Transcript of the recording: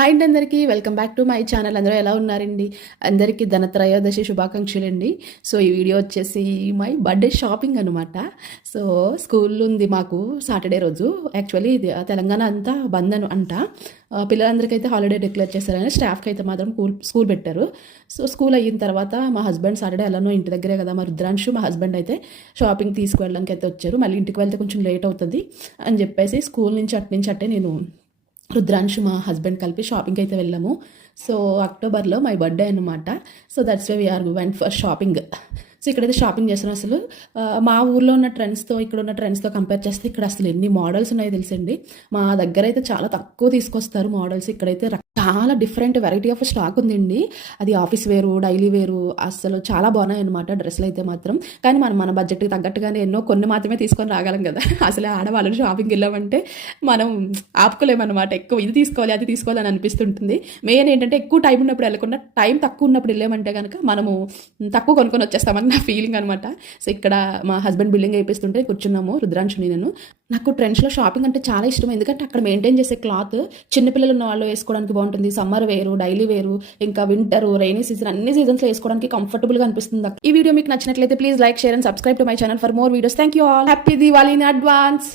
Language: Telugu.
హాయ్ అండి అందరికీ welcome back to my channel. అందరూ ఎలా ఉన్నారండి? అందరికీ ధనత్రయోదశి శుభాకాంక్షలు అండి. సో ఈ వీడియో వచ్చేసి మై బర్త్డే షాపింగ్ అనమాట. సో స్కూల్ ఉంది మాకు సాటర్డే రోజు. యాక్చువల్లీ ఇది తెలంగాణ అంతా బంద్ అంట. పిల్లలందరికైతే హాలిడే డిక్లేర్ చేశారని, స్టాఫ్కి అయితే మాత్రం స్కూల్ పెట్టారు. సో స్కూల్ అయిన తర్వాత మా హస్బెండ్ సాటర్డే ఎలానో ఇంటి దగ్గరే కదా, మా రుద్రాంశు మా హస్బెండ్ అయితే షాపింగ్ తీసుకువెళ్ళడానికి అయితే వచ్చారు. మళ్ళీ ఇంటికి వెళ్తే కొంచెం లేట్ అవుతుంది అని చెప్పేసి స్కూల్ నుంచి అట్టే నేను రుద్రాంశు మా హస్బెండ్ కలిపి షాపింగ్కి అయితే వెళ్ళాము. సో అక్టోబర్లో మై బర్త్డే అనమాట. So that's way we are went for shopping. So ఇక్కడైతే షాపింగ్ చేస్తున్నాం. అసలు మా ఊర్లో ఉన్న ట్రెండ్స్తో ఇక్కడ ఉన్న ట్రెండ్స్తో కంపేర్ చేస్తే ఇక్కడ అసలు ఎన్ని మోడల్స్ ఉన్నాయో తెలుసండి. మా దగ్గర అయితే చాలా తక్కువ తీసుకొస్తారు మోడల్స్. ఇక్కడైతే చాలా డిఫరెంట్ వెరైటీ ఆఫ్ స్టాక్ ఉందండి. అది ఆఫీస్ వేరు, డైలీ వేరు, అసలు చాలా బాగున్నాయి అనమాట డ్రెస్సులు అయితే మాత్రం. కానీ మన బడ్జెట్కి తగ్గట్టుగానే ఎన్నో కొన్ని మాత్రమే తీసుకొని రాగలం కదా. అసలు ఆడవాళ్ళు షాపింగ్కి వెళ్ళామంటే మనం ఆపుకోలేమన్నమాట. ఎక్కువ ఇది తీసుకోవాలి అది తీసుకోవాలి అని అనిపిస్తుంటుంది. మెయిన్ ఏంటంటే ఎక్కువ టైం ఉన్నప్పుడు వెళ్ళకుండా టైం తక్కువ ఉన్నప్పుడు వెళ్ళామంటే కనుక మనము తక్కువ కొనుక్కొని వచ్చేస్తామని నా ఫీలింగ్ అనమాట. సో ఇక్కడ మా హస్బెండ్ బిల్డింగ్ అయిపోతుంటే కూర్చున్నాము రుద్రాంశుని నేను. నాకు ట్రెండ్స్లో షాపింగ్ అంటే చాలా ఇష్టం. ఎందుకంటే అక్కడ మెయింటైన్ చేసే క్లాత్ చిన్నపిల్లలు ఉన్న వాళ్ళు వేసుకోవడానికి బాగుంటుంది. సమ్మర్ వేరు, డైలీ వేరు, ఇంకా వింటర్, రైనీ సీజన్, అన్ని సీజన్స్లో వేసుకోవడానికి కంఫర్టబుల్గా అనిపిస్తుంది. ఈ వీడియో మీకు నచ్చినట్లయితే please like, share and subscribe to my channel for more videos. Thank you all. Happy Diwali in advance.